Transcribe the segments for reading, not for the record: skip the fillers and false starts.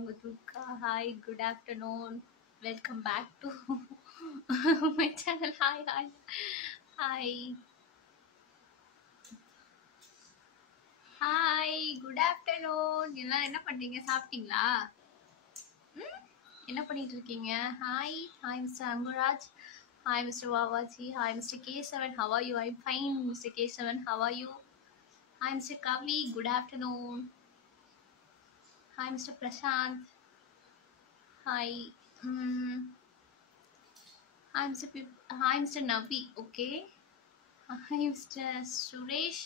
உங்க Durga. Hi, good afternoon. Welcome back to my channel. Hi hi hi hi, good afternoon. எல்லாரும் என்ன பண்றீங்க? சாப்பிட்டீங்களா? என்ன பண்ணிட்டு இருக்கீங்க? Hi hi mister Anguraj. Hi mister Vavaji. Hi mister K7. How are you? I'm fine, Mr. K7. How are you? Hi, Mr. Kavi. Good afternoon. Hi, Mr. Prashant. Hi. Mm, hi, Mr. Hi, Mr. Navi. Okay. Hi, Mr. Suresh.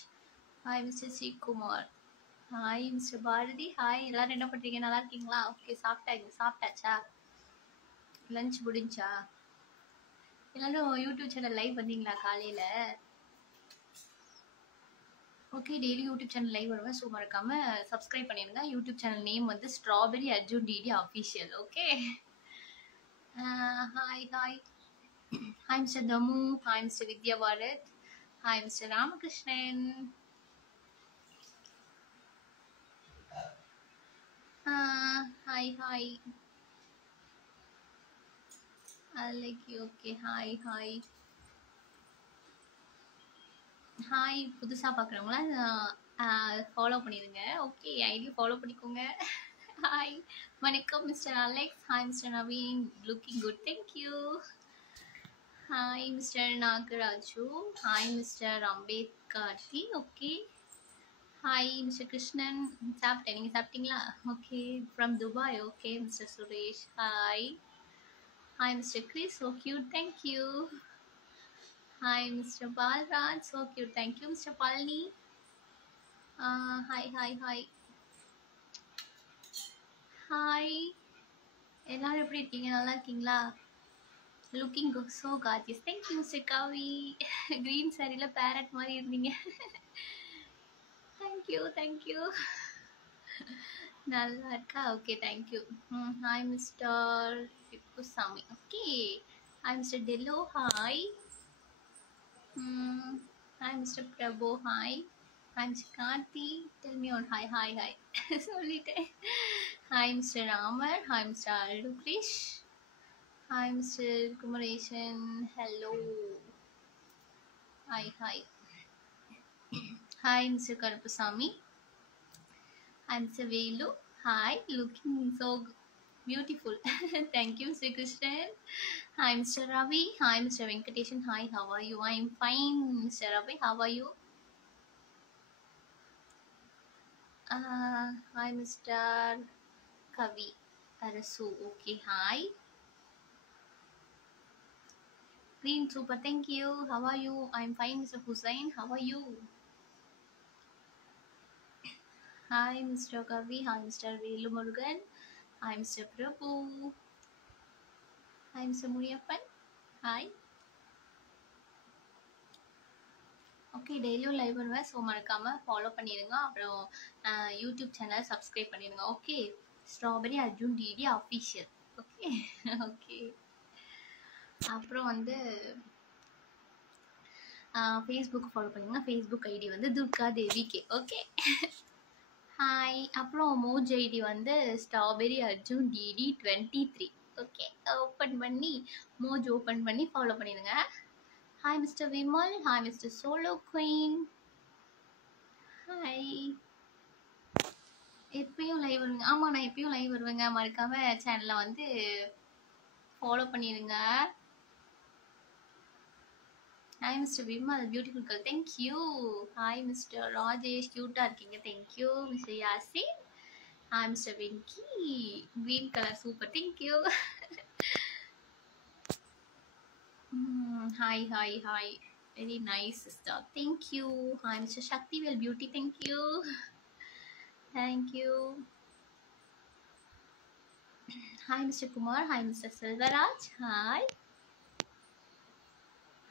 Hi, Mr. C. Kumar. Hi, Mr. Bharati. Hi. எல்லாரும் என்ன பண்றீங்க? நல்லா இருக்கீங்களா? Okay, சாப்பிட்டாச்சா? Lunch முடிஞ்சா? எல்லாரும் YouTube channel live வந்தீங்களா காலையில? Okay, daily YouTube channel live வருவேன். ஸோ மறக்காம சப்ஸ்கிரைப் பண்ணிடுங்க. யூடியூப் சேனல் நேம் வந்து strawberry Arjun DD official. Okay. Hi hi hi mister Thamu. Hi mister Vidya Bharath. Hi mister Ramakrishnan. Hi hi like okay. Hi hi hi. புதுசாக பார்க்குறவங்களா follow பண்ணிடுங்க. Okay, ID follow பண்ணிக்கோங்க. Hi வணக்கம் mister Alex. Hi mister Naveen. Looking good, thank you. Hi mister Nagaraju. Hi mister Ambethkarthi. Okay. Hi mister Krishnan. சாப்பிட்டேன், நீங்கள் சாப்பிட்டீங்களா? Okay, from Dubai. Okay mister Suresh. Hi hi mister Chris. So cute, thank you. Hi mister Palraj. So cute, thank you. Mister Palani. Hi hi hi hi. எல்லாரும் எப்படி இருக்கீங்க? நல்லா இருக்கீங்களா? Looking so gorgeous, thank you mister Kavi. Green சாரியில் parrot மாதிரி இருந்தீங்க. Thank you thank you. நல்லா இருக்கா? Okay, thank you. Hi mister Kuppusamy. Okay. Hi mister Dello. Hi. Hi mister Prabhu. Hi. Hi mister Karthi. Tell me one. Hi hi hi சொல்லிட்டேன். Hi mister Ramar. Hi mister Aldu Krish. Hi mister Kumaresan. Hello. Hi hi hi mister Karuppusamy. Hi, Mr. Velu. Hi, looking so beautiful. Thank you, Mr. Krishnan. Hi, Mr. Ravi. Hi, Mr. Venkateshan. Hi, how are you? I'm fine, Mr. Ravi. How are you? Hi, Mr. Kavi Arasu. Okay, hi. Green, super. Thank you. How are you? I'm fine, Mr. Hussain. How are you? Hi, Mr. Kavi. Hi, Mr. Velu Murugan. Hi, Mr. Prabhu. Hi, Mr. Muriyappan. Hi. Okay, டெய்லியும் live வருவேன். So மறக்காமல் follow பண்ணிடுங்க. அப்புறம் YouTube channel subscribe பண்ணிடுங்க. Okay, strawberry Arjun DD official. Okay okay. அப்புறம் வந்து Facebook follow பண்ணிடுங்க. Facebook ID வந்து Durga Devi K. Okay. Hi. அப்புறம் மோஜ் ஐடி வந்து strawberry Arjun DD 23. Okay, open பண்ணி மோஜ் ஓப்பன் பண்ணி ஃபாலோ பண்ணிடுங்க. Hi mister Vimal. Hi mister solo queen. Hi. எப்பயும் லைவ் வருவேங்க. ஆமாம், நான் எப்பயும் லைவ் வருவேங்க. மறக்காம சேனலை வந்து ஃபாலோ பண்ணிடுங்க. Hi mister Vimal, beautiful girl. Thank you. Hi Mr Rajesh, க்யூட்டாக இருக்கீங்க. Thank you. Mr Yasin. Hi Mr Venki. Green colour super, thank you. Hi hi hi. Very nice sister, thank you. Hi Mr Sakthivel beauty. Thank you thank you. Hi Mr Kumar. Hi Mr Selvaraj. Hi.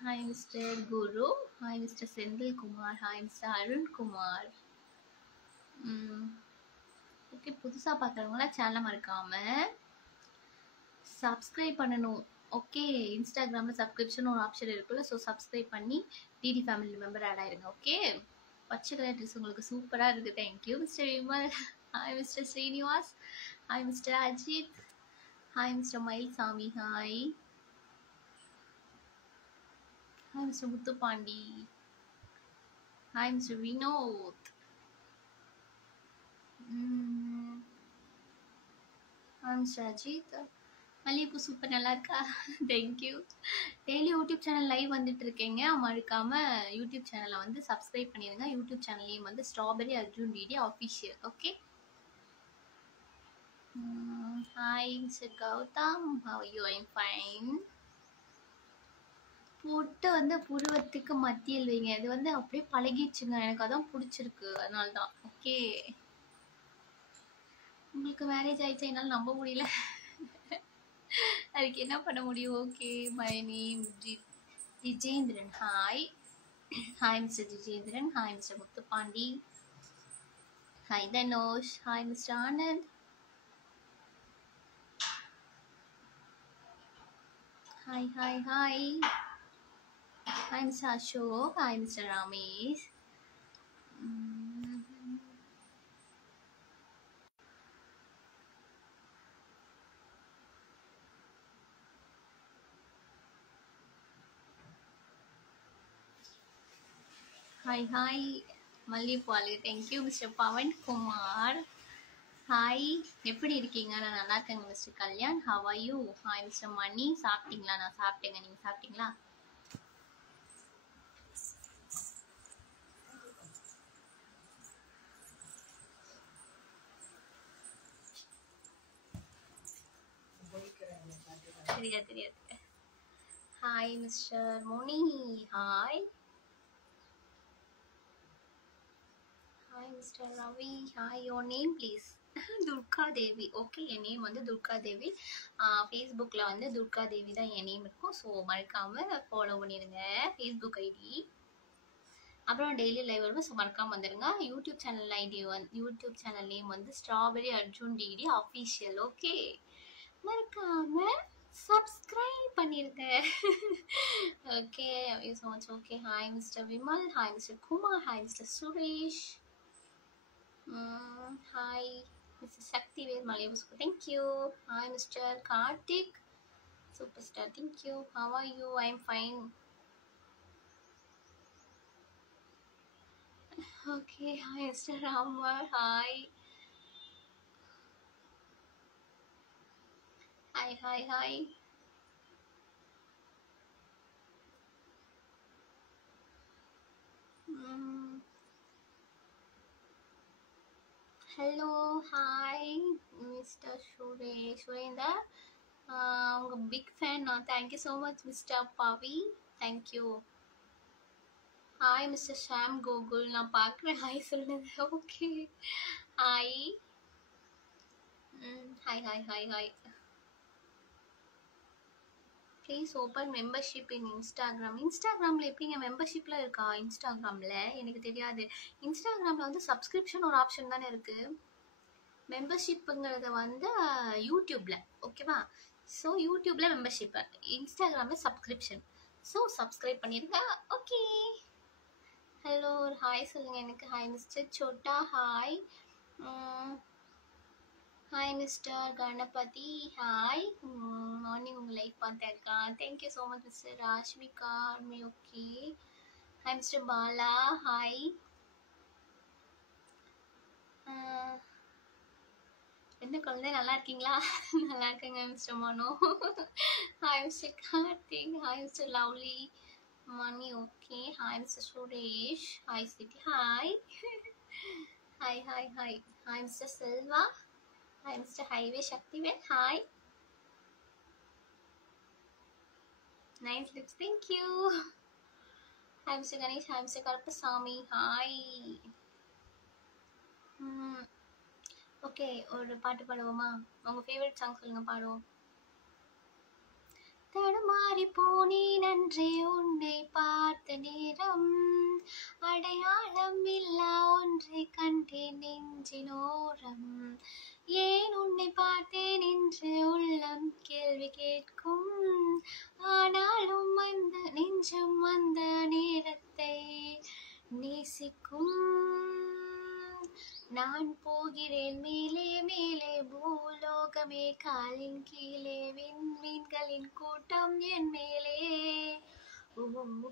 Hi Mr Guru. Hi Mr Senthil Kumar. Hi Mr Arun Kumar. Okay, புதுசாக பார்க்குறவங்களா சேனலை மறக்காமல் subscribe பண்ணணும். Okay, இன்ஸ்டாகிராமில் subscription ஒரு option இருக்குல்ல, so subscribe பண்ணி DD family member add ஆயிருங்க. ஓகே, பச்சை கலர் ட்ரெஸ் உங்களுக்கு சூப்பராக இருக்குது. Thank you mister Vimal. Hi mister Srinivas. Hi, Mr. Ajit. Hi, Mr. Mailsami. Hi. Hi, Mr. Muthupandi. Hi, Mr. Vinod. Mm, hi, Mr. Ajit. மல்லிகைப்பூ super நல்லா இருக்கா? Thank you. Daily YouTube channel live வந்துட்டு இருக்கேங்க. மறக்காம யூடியூப் சேனலை வந்து சப்ஸ்கிரைப் பண்ணிடுங்க. யூடியூப் சேனல் நேம் வந்து strawberry Arjun DD official. Okay. Hi mister Gautam, how you? I'm fine. பொட்டு வந்து புருவத்துக்கு மத்தியில் வைங்க. இது வந்து அப்படியே பழகிடுச்சுங்க, எனக்கு அதான் பிடிச்சிருக்கு, அதனால தான். ஓகே. உங்களுக்கு மேரேஜ் ஆயிடுச்சா? என்னால் நம்ப முடியல. அதுக்கு என்ன பண்ண முடியும்? Okay. My name Jijendran. Hi. Hi Mr Jijendran. Hi Mr Muthupandi. Hi Thanosh. Hi Mr Anand. Hi hi hi. Hi Mr Ashok. Hi Mr Ramesh. Hi hi Mallipalu. Thank you Mr Pavan Kumar. Hi, எப்படி இருக்கீங்க? நான் நல்லா இருக்கேங்க Mr Kalyan. How are you? Hi Mr Mani. சாப்பிட்டீங்களா? நான் சாப்பிட்டேங்க, நீங்க சாப்பிட்டீங்களா? தெரியாது தெரியாது. Hi Mr Moni. Hi. Hi Mr Ravi. Hi, your name please? Durga Devi. Okay, என் நேம் வந்து துர்கா தேவி. ஃபேஸ்புக்கில் வந்து துர்கா தேவி தான் என் நேம் இருக்கும். ஸோ மறக்காமல் ஃபாலோ பண்ணிடுங்க ஃபேஸ்புக் ஐடி. அப்புறம் டெய்லி லைவ் வரும்போது ஸோ மறக்காமல் வந்துடுங்க. யூடியூப் சேனல் ஐடி வந்து யூடியூப் சேனல் நேம் வந்து strawberry Arjun DD official. Okay, மறக்காம சப்ஸ்கிரைப் பண்ணிருங்க. Okay, so much. Okay. Hi mister Vimal. Hi Mr Kumar. Hi Mr Suresh. Hi Mr Sakthivel மலையபுஸ்கு. Thank you. Hi mister Karthik super star. Thank you. How are you? I am fine. Okay. Hi mister Ramar. Hi hi hi hi. Hello. Hi Mr Surender. உங்க big fan நான். Thank you so much Mr Pavi. Thank you. Hi Mr Sham Gokul. நான் பார்க்குறேன். Hi சொல்லுங்க. Okay. Hi. Hi hi hi hi. Please open membership in Instagram. இன்ஸ்டாகிராமில் எப்படிங்க மெம்பர்ஷிப்லாம் இருக்கா? இன்ஸ்டாகிராமில் எனக்கு தெரியாது. இன்ஸ்டாகிராமில் வந்து சப்ஸ்கிரிப்ஷன் ஒரு ஆப்ஷன் தானே இருக்குது. மெம்பர்ஷிப்புங்கிறத வந்து யூடியூப்பில். ஓகேவா? ஸோ யூடியூப்பில் மெம்பர்ஷிப்பு, இன்ஸ்டாகிராமில் சப்ஸ்கிரிப்ஷன். ஸோ சப்ஸ்கிரைப் பண்ணிடுங்க. ஓகே. ஹலோ, ஒரு ஹாய் சொல்லுங்கள் எனக்கு. Hi Mr Chota. Hi. Hi Mr Ganapathi. Hi. Morning உங்கள் லைஃப் பார்த்தேன்க்கா. Thank you so much Mr Rashmika. Okay. Hi Mr Bala. Hi. என்ன குழந்தை, நல்லா இருக்கீங்களா? நல்லா இருக்கேங்க Mr Mano. Hi mister Karthik. Hi Mr lovely Mani. Okay. Hi Mr Suresh. Hi Chitti. Hi. Hi hi hi. Hi Mr Selva. Hi Mr highway Sakthivel. Hi. Nice lips. Thank you. Hi Mr Ganesh. Hi mister Karuppasamy. Hi. Okay, ஒரு பாட்டு பாடுவோமா? உங்கள் ஃபேவரட் சாங் சொல்லுங்கள், பாடுவோம். தடுமாறி போனேன் அன்றே உன்னை பார்த்த நேரம், அடையாளம் இல்லா ஒன்றை கண்டேன் நெஞ்சினோரம். ஏன் உன்னை பார்த்தேன் என்று உள்ளம் கேள்வி கேட்கும், ஆனாலும் அந்த நெஞ்சம் அந்த நேரத்தை நேசிக்கும். நான் போகிறேன் மேலே மேலே பூலோகமே காலின் கீழே விண்மீன்களின் கூட்டம் என் மேலே ஓ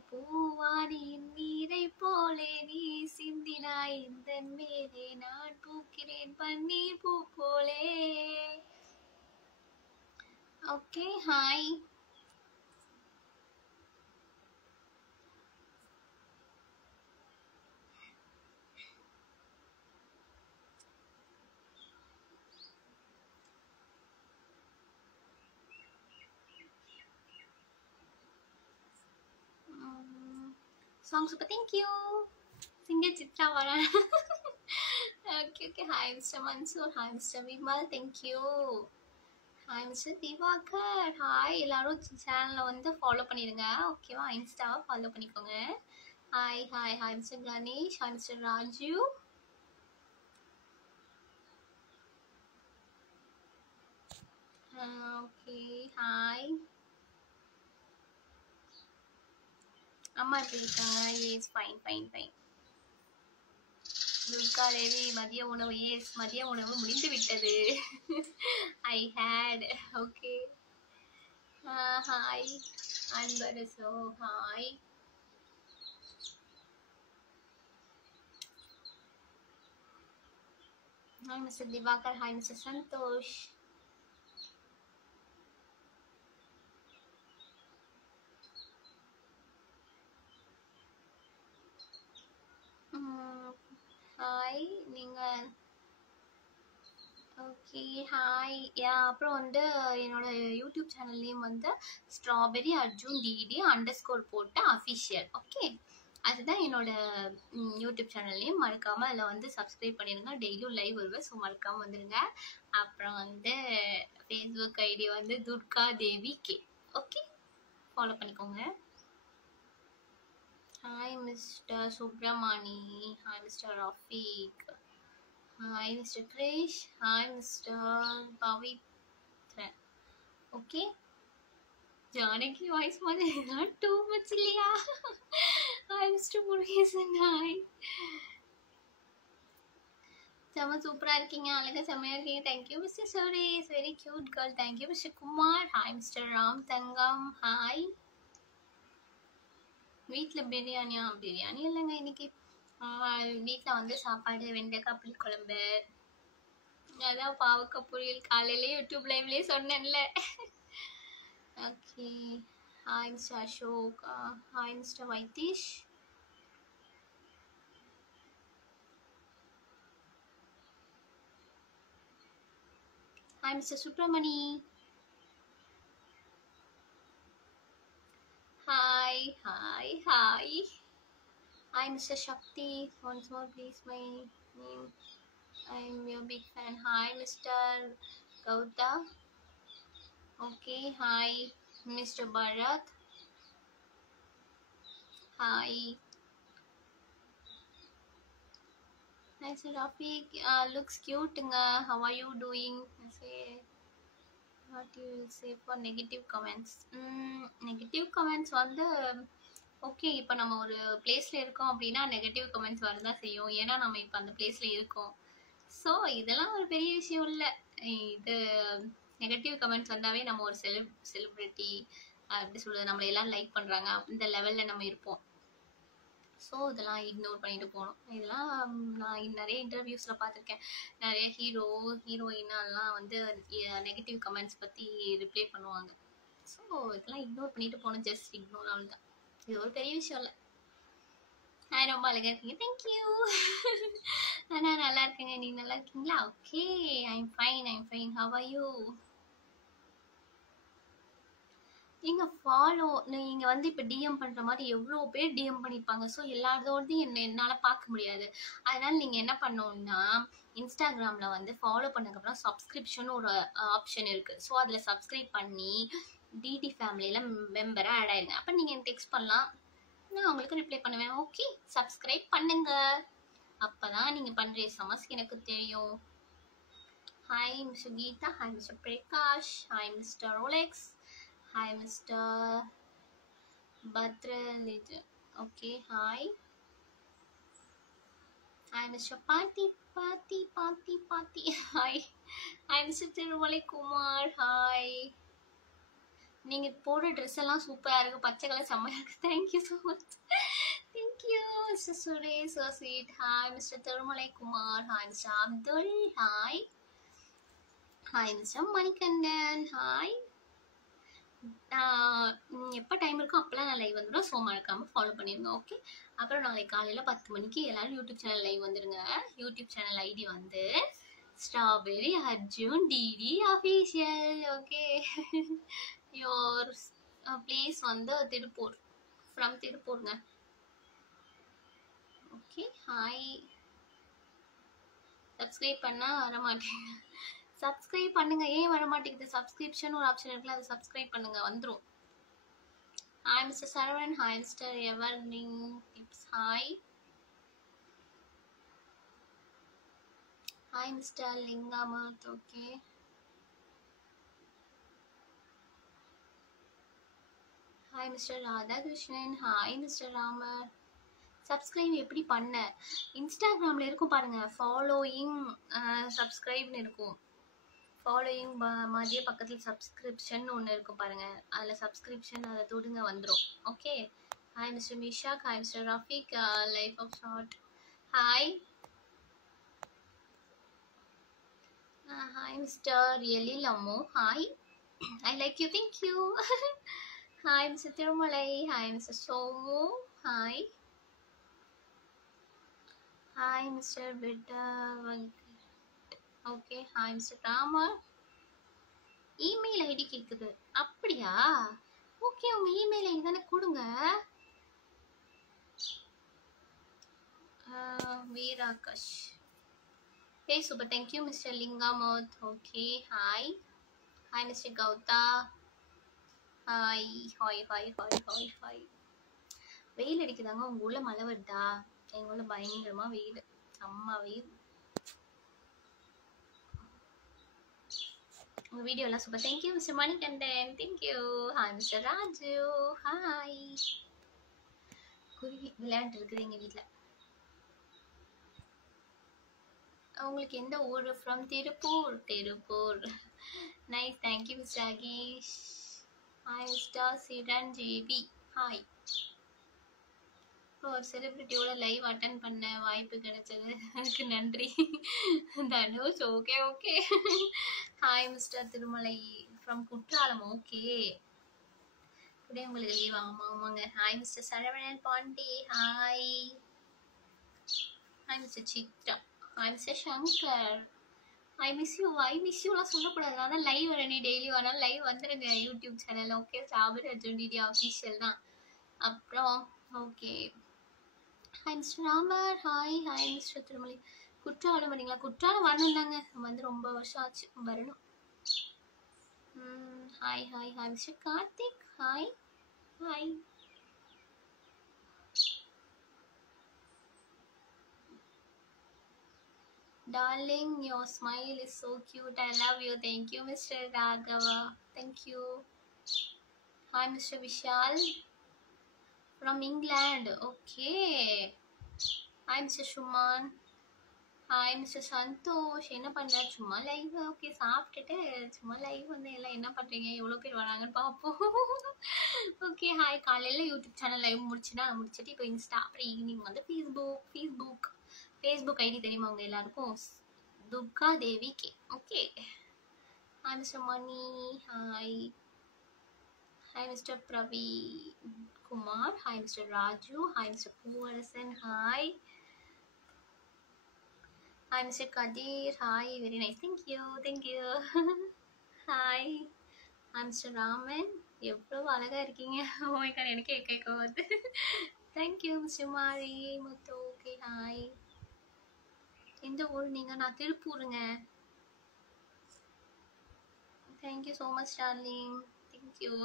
பூவானியின் நீரை போலே நீ சிந்தினாய் இந்த மேலே நான் பூக்கிறேன் பன்னீர் பூ போலே. Okay hi. Song super, thank you. Singer Chitra Vara. Okay. Hi Mr. Mansoor. Hi Mr. Vimal. Thank you. Hi Mr. Divakar. Hi. எல்லாரும் சேனலை வந்து ஃபாலோ பண்ணிடுங்க. ஓகேவா, இன்ஸ்டாவை ஃபாலோ பண்ணிக்கோங்க. Hi hi hi Mr Ganesh. Hi Mr Raju. Okay hi. அம்மா எப்படி இருக்காங்க? Yes fine fine fine. Durga Devi மதிய உணவு. எஸ் மதிய உணவு முடிந்து விட்டது. I hate. Okay hi Anbaraso. Hi. Hi Mr Divakar. Hi mister Santhosh. Hi. நீங்கள் ஓகே ஹாய். அப்புறம் வந்து என்னோட யூடியூப் சேனல் நேம் வந்து ஸ்ட்ராபெரி அர்ஜுன் டிடி அண்டர்ஸ்கோர் போட்ட அஃபிஷியல். ஓகே, அதுதான் என்னோட யூடியூப் சேனல் நேம். மறக்காமல் அதில் வந்து சப்ஸ்கிரைப் பண்ணிடுங்க. டெய்லியும் லைவ் வருவேன், ஸோ மறக்காமல் வந்துடுங்க. அப்புறம் வந்து ஃபேஸ்புக் ஐடி வந்து Durga Devi K. Okay, follow பண்ணிக்கோங்க. Hi Mr Subramani. Hi Mr Rafiq. Hi Mr Krish. Hi Mr Pavithran. Okay, Janaki voice மாதிரி டூ மச் இல்லையா? Hi Mr Murugesan. ஹாய். செம்ம சூப்பராக இருக்கீங்க, அழகாக செம்மையாக இருக்கீங்க. Thank you Mr Suresh, very cute girl. Thank you Mr Kumar. Hi Mr Ram Thangam. Hi. வீட்டில் பிரியாணியா? பிரியாணி இல்லைங்க இன்னைக்கு. வீட்டில் வந்து சாப்பாடு வெண்டைக்காய் புளிக்குழம்பு, அதான் பாவக்காய் பொரியல். காலையிலே யூடியூப் லைவ்லேயே சொன்னேன்ல. Okay hi Mr Ashok. Hi Mr Vaitheesh. Hi Mr Subramani. Hi hi hi. Hi Mr. Shakti, once more please my name. I'm your big fan. Hi Mr. Gauta. Okay, hi Mr. Bharat. Hi. Hi Sir Rafiq. Looks cute. How are you doing? Say what you will say for negative comments. Negative comments வந்து okay, இப்போ நம்ம ஒரு பிளேஸில் இருக்கோம் அப்படின்னா negative comments வரதான் செய்யும். ஏன்னா நம்ம இப்போ அந்த பிளேஸில் இருக்கோம். ஸோ இதெல்லாம் ஒரு பெரிய விஷயம் இல்லை. இது நெகட்டிவ் கமெண்ட்ஸ் வந்தாவே நம்ம ஒரு செலிப்ரிட்டி எப்படி சொல்கிறது, நம்மளை எல்லாம் லைக் பண்ணுறாங்க இந்த லெவலில் நம்ம இருப்போம். ஸோ இதெல்லாம் இக்னோர் பண்ணிட்டு போகணும். இதெல்லாம் நான் நிறைய இன்டர்வியூஸில் பார்த்துருக்கேன். நிறைய ஹீரோயினெல்லாம் வந்து நெகட்டிவ் கமெண்ட்ஸ் பற்றி ரிப்ளை பண்ணுவாங்க. ஸோ இதெல்லாம் இக்னோர் பண்ணிட்டு போகணும். ஜஸ்ட் இக்னோர், அவ்வளோதான். இது ஒரு பெரிய விஷயம் இல்லை. ரொம்ப அழகா இருக்கீங்க. தேங்க்யூ. நான் நல்லா இருக்கேங்க. நீங்க நல்லா இருக்கீங்களா? Okay, I'm fine. Have are you? நீங்க ஃபாலோ, நீங்க வந்து இப்போ டிஎம் பண்ற மாதிரி எவ்வளோ பேர் டிஎம் பண்ணியிருப்பாங்க. ஸோ எல்லாரோடையும் என்னால் பார்க்க முடியாது. அதனால நீங்க என்ன பண்ணணும்னா, இன்ஸ்டாகிராம்ல வந்து ஃபாலோ பண்ணதுக்கப்புறம் சப்ஸ்கிரிப்ஷன் ஒரு ஆப்ஷன் இருக்கு. ஸோ அதில் சப்ஸ்கிரைப் பண்ணி டிடி ஃபேமிலியில் மெம்பராக ஆட் ஆயிருங்க. அப்போ நீங்கள் எனக்கு டெக்ஸ்ட் பண்ணலாம், நான் உங்களுக்கு ரிப்ளை பண்ணுவேன். ஓகே, சப்ஸ்கிரைப் பண்ணுங்க, அப்பதான் நீங்க பண்ற எஸ்எம்எஸ் எனக்கு தெரியும். Hi Mr Geetha. Hi Mr Prakash. Hi Mr Rolex. Hi Mr பத்ரலிஜ். Okay hi. Hi, Mr. Pati. Hi. Hi, Mr. Tirumalai Kumar. Hi. நீங்க போடுற ட்ரெஸ் எல்லாம் சூப்பரா இருக்கு. பச்சை கலர் செம்மையா இருக்கு. Thank you so much. Thank you, Mr. Suresh. So sweet. Hi, Mr. Tirumalai Kumar. Hi, Mr. Abdul. Hi. Hi, Mr. Manikandan. Hi. எப்போ time இருக்கோ அப்போல்லாம் நான் லைவ் வந்துடும். ஸோ மறக்காமல் ஃபாலோ பண்ணிடுங்க. ஓகே. அப்புறம் நாளைக்கு காலையில் 10 மணிக்கு எல்லாரும் யூடியூப் சேனல் லைவ் வந்துடுங்க. யூடியூப் சேனல் ஐடி வந்து strawberry Arjun DD official. Okay. Your place வந்து திருப்பூர். ஃப்ரம் திருப்பூருங்க. ஓகே. ஹாய். சப்ஸ்கிரைப் பண்ணால் வர மாட்டேங்க. சப்ஸ்கிரைப் பண்ணுங்க. ஏன் வர மாட்டேங்குது? சப்ஸ்கிரிப்ஷன் ஒரு ஆப்ஷன் இருக்குல்ல, அதை சப்ஸ்கிரைப் பண்ணுங்க, வந்துடும். Hi, Mr. Saravanan. Hi, Mr. Evergreen Tips. Hi. Hi, Mr. Lingamath. Okay. Hi, Mr. Radhakrishnan. Hi, Mr. Ramar. Subscribe எப்படி பண்ண? இன்ஸ்டாகிராமில் இருக்கும் பாருங்க, ஃபாலோயிங் சப்ஸ்கிரைப்னு இருக்கும். ஃபாலோயிங் மாதிரியே பக்கத்தில் சப்ஸ்கிரிப்ஷன் ஒன்று இருக்கும் பாருங்க, அதில் சப்ஸ்கிரிப்ஷன் அதை தொடுங்க, வந்துடும். Okay. Hi Mr Mishak. Hi Mr Rafiq. Life of short. Hi. Hi, Mr. Really Lamu. Hi. I like you. Thank you. Hi, Mr. Tirumalai. Hi, Mr. Somu. Hi. Hi, Mr. Bidda. Okay. Hi, Mr. Rama. Email ID கேக்குது. அப்படியா? Okay, உங்க email ID தானே கொடுங்க. வீராகாஷ். Hey, super. Thank you, Mr. Lingamath. Okay. Hi. Hi, Mr. Gauta. Hi. Hi. வெயில் அடிக்குதாங்க? உங்க ஊர்ல மழை வருதா? எங்க ஊர்ல பயங்கரமா வெயில், செம்ம வெயில். உங்க வீடியோ எல்லாம் super. Thank you Mr Manikandan. Thank you. Hi Mr Raju. Hi. குருவி விளையாண்டு இருக்குது எங்க வீட்டுல. உங்களுக்கு எந்த ஊர்? From Tiruppur. Tiruppur. Nice. Thank you Mr Akesh. Hi Mr Chiran JP. Hi. ஒரு செலிபிரிட்டியோட லைவ் அட்டன் பண்ண வாய்ப்பு கிடைச்சது, அதுக்கு நன்றி Dhanush. Okay okay. Hi mister Thirumalai from Kutralam. Okay. Today உங்களுக்கு லீவ்? ஆமாங்க. Hi Mr Saravanan Pandi. Hi. Hi Mr Chitra. Hi Mr Shankar. I miss யூலாம் சொல்லக்கூடாது. அதான் லைவ் வரேன் டெய்லி வரேன். லைவ் வந்துடுங்க YouTube channel. Okay. Strawberry Arjun DD official தான். அப்புறம் okay. Hi mister Ramar. Hi. Mister Thirumalai. Courtallam வரீங்களா? குற்றாலம் வரணும் தாங்க, வந்து ரொம்ப வருஷம் ஆச்சு, வரணும். Hi mister Karthik. Hi. Darling, your smile is so cute. I love you. Thank you, Mr. Raghava. Thank you. Hi, Mr. Vishal from England. Okay. Hi, Mr. Shuman. Hi mister Santhosh. என்ன பண்ணுற? சும்மா லைவ். ஓகே. சாப்பிட்டுட்டு சும்மா live வந்து எல்லாம் என்ன பண்ணுறீங்க, எவ்வளோ பேர் வராங்கன்னு பார்ப்போம். ஓகே. ஹாய். காலையில் யூடியூப் சேனல் லைவ் முடிச்சுட்டு இப்போ இன்ஸ்டா, அப்புறம் ஈவினிங் வந்து ஃபேஸ்புக் ஐடி தெரியுமா அவங்க எல்லாருக்கும்? Durga Devi K. Okay. Hi Mr Mani. Hi Mr Pravi Kumar. Hi Mr Raju. Hi Mr Poovarasan. Hi. Hi, Mr. Kadir. Hi, very nice. Thank you. Hi. I'm Mr. Raman. எவ்வளவு அழகா இருக்கீங்க. Oh my god, எனக்கு கேட்க வருது. Thank you, Mr. Mari. Muthu. Okay, hi. எந்த ஊர் நீங்க? நான் திருப்பூருங்க. Thank you so much, darling. Thank you.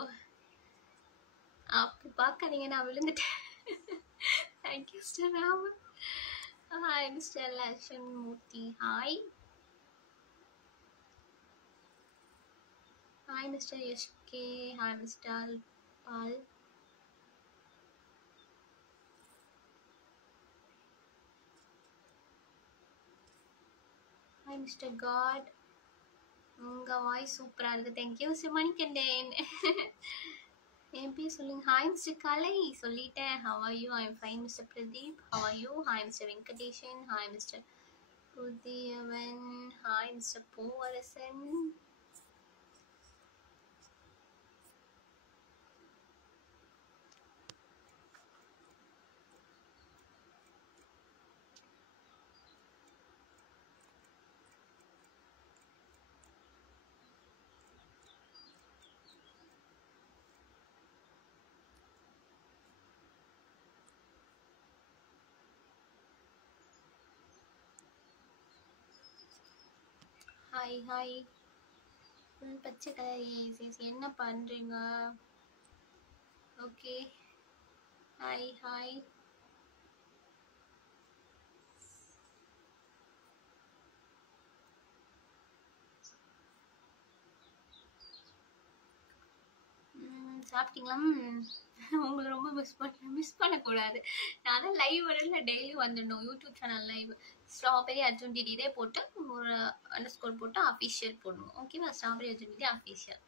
அப்படி பார்க்காதீங்க, நான் விழுந்துட்டேன். Thank you, Mr. Raman. Hi, Mr. Lakshan Murthy. Hi. Hi, Mr. SK. Hi, Mr. Pal. Hi mister god. உங்க voice சூப்பரா இருக்கு. Thank you Mr Manikandan. என் பேர் சொல்லுங்க. ஹாய் மிஸ்டர் கலை சொல்லிட்டேன். How are you? I am fine Mr Pradeep. How are you? Hi Mr Venkatesan. Hi Mr Puthiyavan. Hi Mr Poovarasan. Hi hi. பச்சை colour என்ன பண்றீங்க? Okay. Hi hi. சாப்பிட்டீங்களா? உங்களை ரொம்ப மிஸ் பண்ணக்கூடாது. நான் தான் லைவ் வரல, டெய்லி வந்துடணும். YouTube channel live strawberry Arjun டிடியே போட்டு ஒரு அண்டர்ஸ்கோர் போட்டு அஃபிஷியல் போடணும். ஓகேவா? Strawberry Arjun DD official.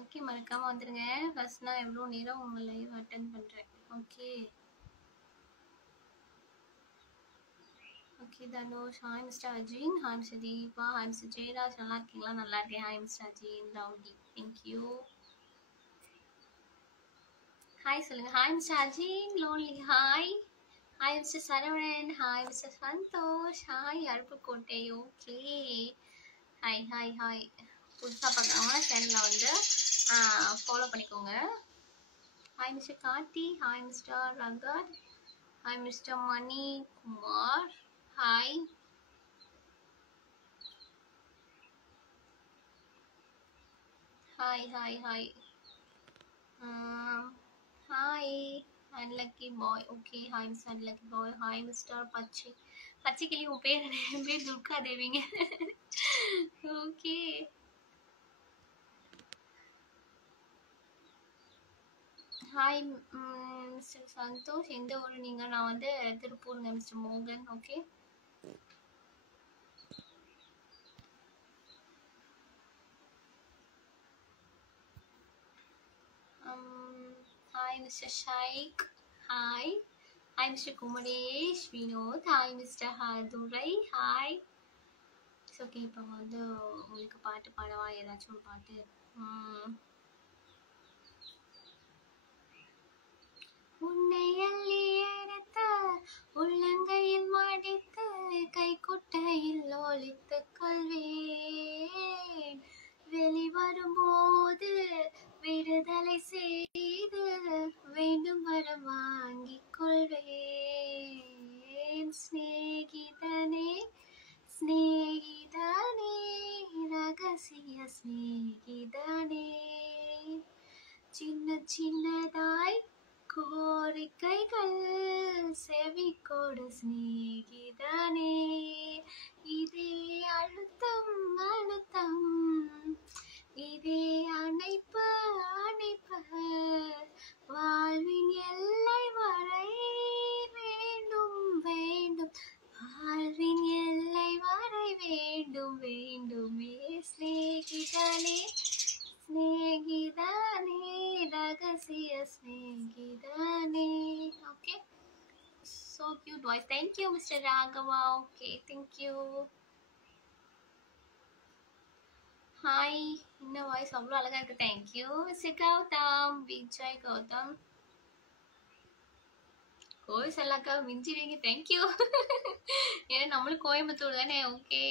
Okay, மறக்காம வந்துடுங்க. ஃபர்ஸ்ட் நான் எவ்வளோ நேரம் உங்கள் லைவ் அட்டன் பண்ணுறேன். Okay okay Dhanush. Hi Mr Ajin. Hi Mr Deepa. Hi Mr Jeyaraj. நல்லா இருக்கீங்களா? நல்லா இருக்கேன். Hi Mr Ajin rowdy. Thank you. Hi சொல்லுங்க. Hi Mr Ajin lonely. Hi. Hi Mr Saravanan. Hi mister Santhosh. Hi Aruppukottai. Okay. Hi hi hi. புதுசாக பார்க்குறவங்க சேனலில் வந்து ஃபாலோ பண்ணிக்கோங்க. Hi mister Karthi. Hi Mr Rangat. Hi Mr Mani Kumar. Hi. Hi hi hi. Hi unlucky boy. Okay. Hi Mr unlucky boy. Hi Mr பச்சை கிளி. உன் பேர் என் பேர் துர்கா தேவிங்க. ஓகே. Hi mister Santhosh. எந்த ஊர் நீங்கள்? நான் வந்து திருப்பூருங்க மிஸ்டர் மோகன். Okay. Hi Mr Shaik. Hi. Hi Mr Kumaresh Vinoth. Hi Mr Durai. Hi. Okay, இப்போ வந்து உங்களுக்கு பாட்டு பாடவா? ஏதாச்சும் ஒரு பாட்டு. உன்னை அள்ளி எடுத்த உள்ளங்கையில் மடித்து கைக்குட்டையில் ஒளித்து கொள்வேன். வெளிவரும்போது விடுதலை செய்து வேண்டும் வரம் வாங்கிக் கொள்வேன். ஸ்நேகிதனே ஸ்நேகிதனே ரகசிய ஸ்நேகிதனே, சின்ன சின்னதாய் கோரிக்கைகள் செவிக்கொடு ஸ்நேகிதனே. இதே அழுத்தம் அழுத்தம், இதே அணைப்பு அணைப்பு, வாழ்வின் எல்லை வரை வேண்டும் வேண்டும், வாழ்வின் எல்லை வரை வேண்டும் வேண்டுமே. ஸ்நேகிதனே ஸ்நேகிதனே ரகசிய ஸ்நேகிதனே. Okay, so cute voice. Thank you Mr. Raghava. Okay, thank you. Hi. இந்த வாய்ஸ் அவ்வளோ அழகா இருக்கு. Thank you Mr Gautham. விஜய் கௌதம். கோய்ஸ் எல்லாக்கா மிஞ்சிடுவீங்க. தேங்க்யூ. ஏன்னா நம்மளும் கோயம்புத்தூர் தானே. Okay.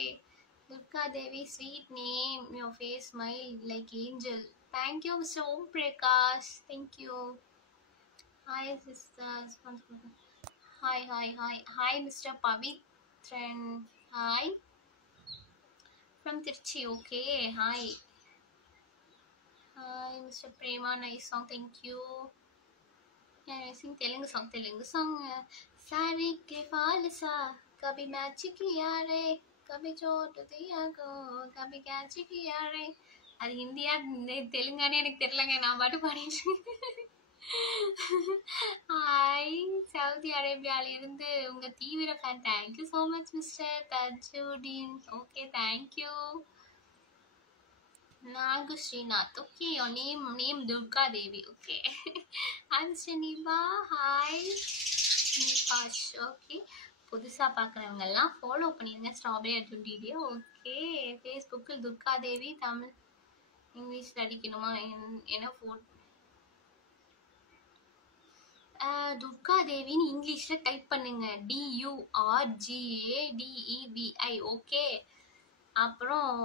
Durga Devi, sweet name, your face smile like angel. Thank you Mr Om Prakash. Thank you. Hi sisters. Hi hi hi. Hi Mr Pavithran. Hi from Tirchi. Okay, hi. Hi Mr. Prema, nice song. Thank you. Yeah, I sing Telugu song. Sari ke falsa kabhi match kiya re, kabhi chot diya ko, kabhi catch kiya re. அது ஹிந்தியா தெலுங்கானே எனக்கு தெரியலங்க. நான் பாட்டு பாடிட்டு hi, Saudi அரேபியால இருந்து உங்க தீவிர fan. Thank you so much mister தஜுடீன். Okay, thank you. Nagu Srinath. Okay, your name Durga Devi. Okay. I'm Shaniba. Hi. Nipash. Okay. புதுசாக பார்க்குறவங்க எல்லாம் ஃபாலோ பண்ணிடுங்க ஸ்ட்ராபெரி அர்ஜுன் டிடியோ. ஓகே. ஃபேஸ்புக்கில் துர்கா தேவி தமிழ் இங்கிலீஷில் அடிக்கணுமா என்ன துர்கா தேவின்னு இங்கிலீஷில் டைப் பண்ணுங்க. DURGADEVI. ஓகே. அப்புறம்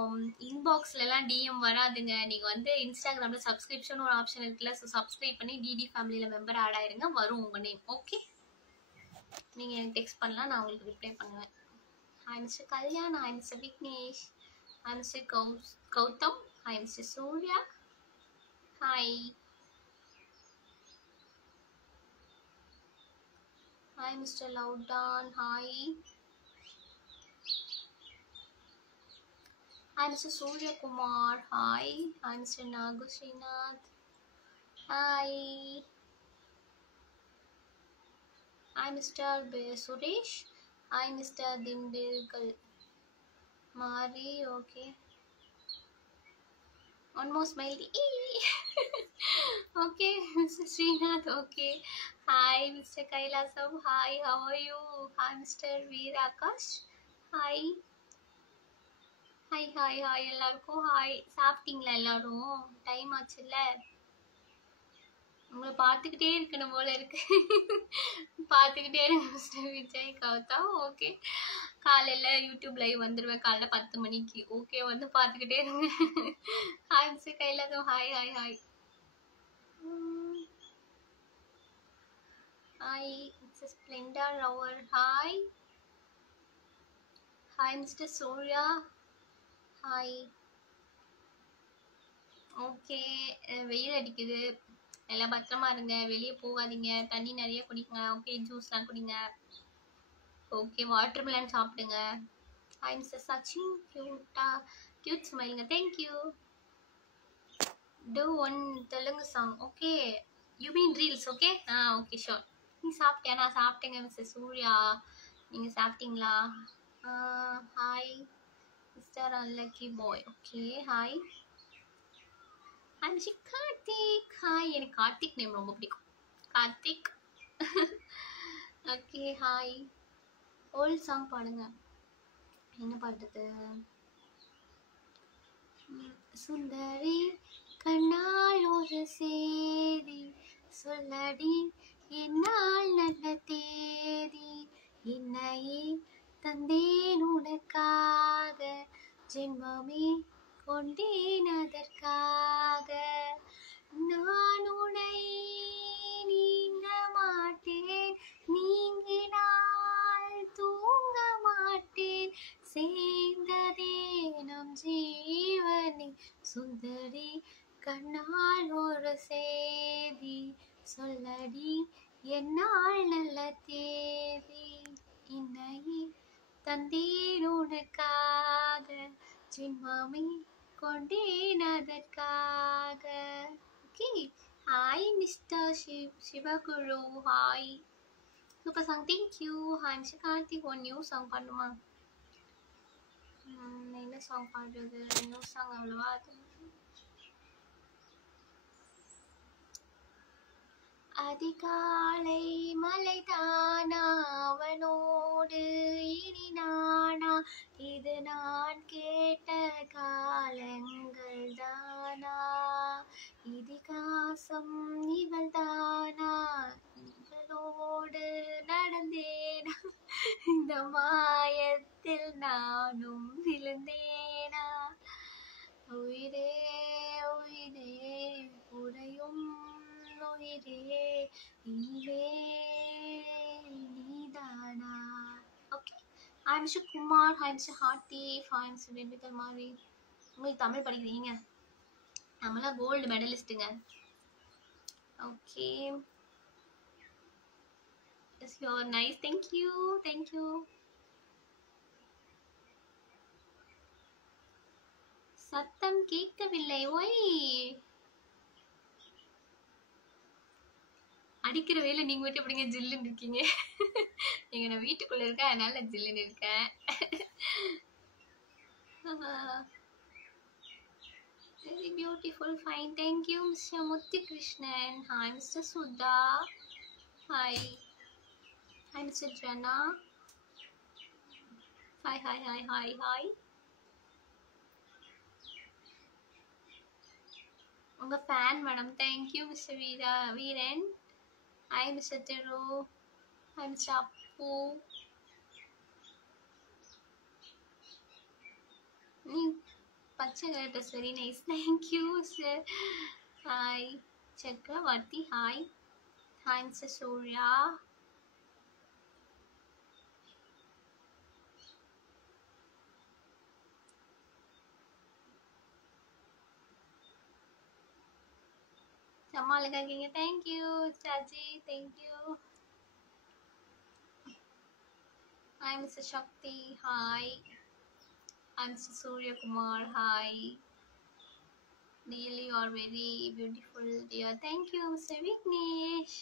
இன்பாக்ஸ்லலாம் டிஎம் வராதுங்க. நீங்கள் வந்து இன்ஸ்டாகிராமில் சப்ஸ்கிரிப்ஷன் ஒரு ஆப்ஷன் இருக்குல்ல, ஸோ சப்ஸ்கிரைப் பண்ணி டிடி ஃபேமிலியில் மெம்பர் ஆட் ஆயிருங்க, வரும் உங்கள் நேம். ஓகே, நீங்கள் எனக்கு டெக்ஸ்ட் பண்ணலாம், நான் உங்களுக்கு ரிப்ளை பண்ணுவேன். Hi Mr Kalyan, hi Mr Vignesh, hi mister Gautham, hi Mr Surya, hi hi Mr லவுடான், hi Hi Mr. Surya Kumar. Hi. Hi Mr. Nagu Srinath. Hi. Hi Mr. Suresh. Hi Mr. Dimbilkal. Mari. Okay. One more smiley. Okay, Mr. Srinath. Okay. Hi Mr. Kailasam. Hi. How are you? Hi Mr. Veer Akash. Hi. Hi hi hi எல்லாருக்கும் hi. சாப்பிட்டீங்களா எல்லாரும்? Time ஆச்சுல்ல, உங்களை பார்த்துக்கிட்டே இருக்கணும் போல இருக்கு. பார்த்துக்கிட்டே இருங்க மிஸ்டர் விஜய் கௌதா. ஓகே, காலையில் யூடியூப் லைவ் வந்துடுவேன் காலைல 10 மணிக்கு. ஓகே, வந்து பார்த்துக்கிட்டே இருங்க. Hi Mr Kailasam. Hi hi hi hi Mr ஸ்ப்ளெண்டா ரவர். Hi hi Mr Surya. Hi. Okay, வெயில் அடிக்குது, எல்லாம் பத்திரமா இருங்க, வெளியே போகாதீங்க, தண்ணி நிறைய குடிங்க. ஓகே, ஜூஸ்லாம் குடிங்க. ஓகே, வாட்டர் மெலன் சாப்பிடுங்க. Hi Mr Sachin. கியூட் ஸ்மைலுங்க. Thank you. Do one Telugu song. Okay, you mean reels. Okay, okay sure. நீ சாப்பிட்டியா? நான் சாப்பிட்டேங்க மிஸ்டர் சூர்யா. நீங்கள் சாப்பிட்டீங்களா? Hi Mr unlucky boy. Okay, hi. And Karthik. Hi, எனக்கு கார்த்திக் நேம் ரொம்ப பிடிக்கும். Karthik. Okay, hi. Old song பாடுங்க. என்ன பாடுறது? சுந்தரி கண்ணால் ஒரு சேதி சொல்லடி, என்னால் நல்ல தேதி என்னையே தந்தேன் உனக்காக, ஜென்மமே கொண்டேன் அதற்காக, நான் உன்னை நீங்க மாட்டேன், நீங்கினால் தூங்க மாட்டேன், சேர்ந்ததே நம் ஜீவனே, சுந்தரி கண்ணால் ஒரு சேதி சொல்லடி, என்னால் நல்ல தேதி என்னையே தந்தேன் உனக்காக, ஜென்மமே கொண்டேன் அதற்காக. Okay, hi Mr Sivaguru. Hi, super song. Thank you. Hi mister Karthik. One new song பாடுமா? என்ன சாங் பாடுறது? நியூ சாங் அவ்வளோவா அதிகாலை மலைதானா அவனோடு இனி நானா, இது நான் கேட்ட காலங்கள் தானா, இதிகாசம் இவள் தானா, இவளோடு நடந்தேனா, இந்த மாயத்தில் நானும் விழுந்தேனா, உயிரே உயிரே உடையும் உயிரே இனிவே நீதானா. Okay, hi Mr Kumar. Hi Mr Hardik. Hi Mr வெண்பித்தல் மாரி. உங்களுக்கு தமிழ் படிக்கிறீங்க, நம்மளாம் கோல்டு மெடலிஸ்ட்டுங்க. Okay, yes you are nice. Thank you thank you. சத்தம் கேட்கவில்லை. ஒய், அடிக்கிற வெயில நீங்க மட்டும் எப்படிங்க ஜில்லுன்னு இருக்கீங்க? நீங்க நான் வீட்டுக்குள்ள இருக்கேன், அதனால நான் ஜில்லுன்னு இருக்கேன். Very beautiful, fine. Thank you, Mr. Muthu Krishnan. Hi, Mr. Sudha. Hi. Hi, Mr. Jana. Hi, hi, hi, hi, hi. உங்க fan madam. Thank you, Mr. Veeran. Hi, Mr. Thiru. Hi, Mr. Appu. பச்சை colour dress very nice. Thank you sir. Hi Chakravarthy. Hi hi Mr Surya. செம்ம அழகா இருக்கீங்க. Thank you Sachi. Thank you. Hi Mr Sakthi. Hi hi Mr Suryakumar. Hi. Really, you are very beautiful, dear. Thank you, Mr. Vignesh.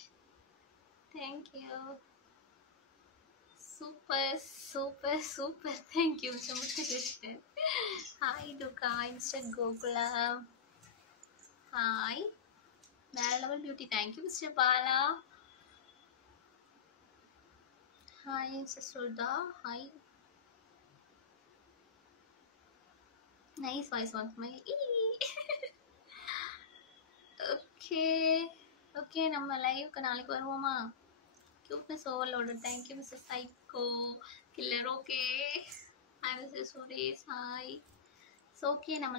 Thank you. Super, super, super. Thank you, Mr. Muthukrishnan. Hi, Duka. Hi, Mr. Gokula. Hi. Mad Level Beauty. Thank you, Mr. Bala. Hi, Mr. Sudha. Hi. Nice voice once my. Okay. Okay, நம்ம லைவ்க்கு நாளைக்கு வருவோமா? Cuteness overloaded. Thank you, Mr. Psycho Killer. Okay. Hi, Mr. Suresh. Hi. So okay, நம்ம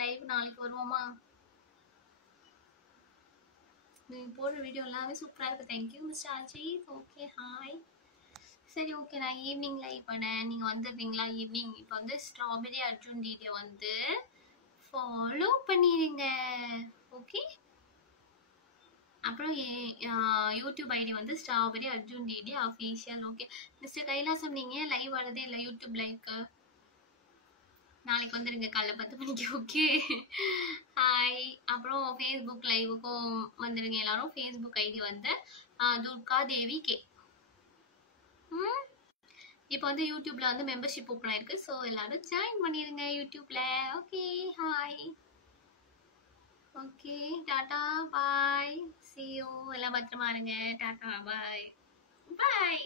live நாளைக்கு வருவோமா? நீ போடுற video எல்லாமே சூப்பரா இருக்கு. Thank you mister Ajith. Okay hi. சரி ஓகே, நான் ஈவினிங் லைவ் பண்ணேன், நீங்க வந்துடுறீங்களா ஈவினிங்? இப்போ வந்து ஸ்ட்ராபெரி அர்ஜுன் டிடியை வந்து ஃபாலோ பண்ணிடுங்க. ஓகே, அப்புறம் யூடியூப் ஐடி வந்து strawberry Arjun DD official. Okay mister Kailasam, நீங்கள் லைவ் வரதே இல்லை யூடியூப் லைவ்க்கு. நாளைக்கு வந்துடுங்க காலைல 10 மணிக்கு. Okay hi. அப்புறம் ஃபேஸ்புக் லைவுக்கும் வந்துடுங்க எல்லாரும். ஃபேஸ்புக் ஐடி வந்து துர்கா தேவி கே. இப்போ வந்து யூடியூப்ல வந்து மெம்பர்ஷிப் ஓப்பன் ஆயிருக்கு. ஸோ எல்லாரும் ஜாயின் பண்ணிடுங்க யூடியூப்ல. Okay hi. Okay Tata bye. C you. எல்லாம் பத்திரமா இருங்க. டாடா பாய் பாய்.